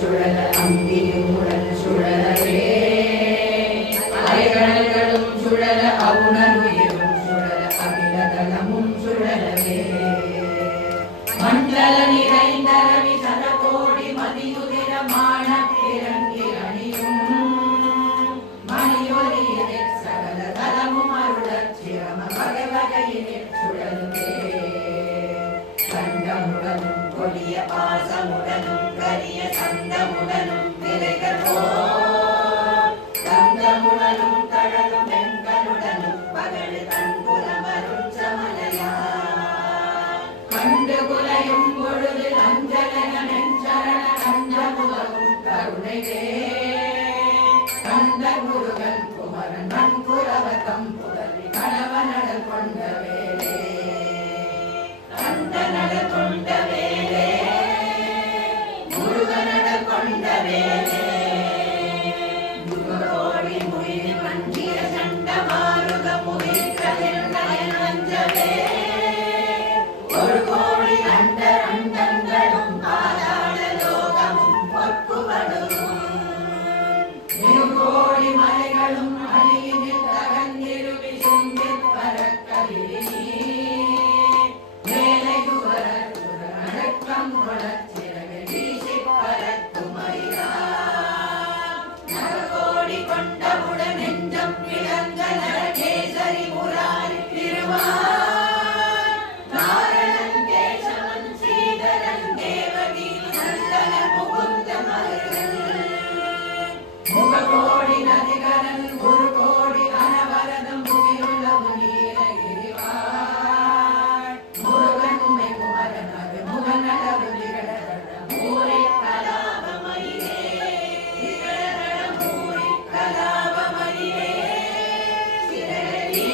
சுழல அம்பியும் உடல் சுழலவே அலைகடல்களும் சுழல அவுணருயிரும் சுழல அகிலதலமும் சுழலவே மண்டல நிறைந்த ரவி சதகோடி மதியுதிரமான பிறங்கி அணியும் மணியொலியிலே சகல தலமும் அருளச் சிரம வகை வகையிலே சுழலுவே கண்டமுடனும் கொடிய பாசமுடனும் கரிய சந்தமுடனும் நிலைகள் கந்தமுடனும் தழலும் வெண்களுடனும் பகழு தன்புலமருள் சமலையா கண்டு குலையும் பொழுது அஞ்சலன நெஞ்சரண கஞ்சமுலகும் கருணைவே கந்த முருகன் குமரன் நன்குரவதம் புதவி கணவனடல் கொண்ட வேலே கந்த நடல் கொண்ட வேலே முருகனடல் கொண்ட வேலே முருகோடி முயி மஞ்சிர சண்ட மாருக முகில் கதிர் நயன் வஞ்சவே ஒரு கோடி அண்டர் அண்டங்களும் பாதாள லோகமும் பொற்குவடும் கோடி மலைகளும் அழியினில் தகந்திருவி சும்பிற் பறக்கவிரி மேலை துவரத்துற அடக்கம் கொளச் சிறகை வீசிப் பறக்கும் மயிலா நரகோடி கொண்டவுடன் நெஞ்சம் விளங்க நரகேசரி முராரி திருவார் நாரணன் கேசவன் ஸ்ரீதரன் தேவகி நந்தன முகுந்த மருகன் முககோடி நதிகரன் ஒரு கோடி அனவரதம் புவியுள்ளவு நீலகிரிவார் முருகன் உமை குமரன் அது முகநடவு திகழகட மூரை கலாபமயிலே திகழகட மூரை கலாபமயிலே சிறகடி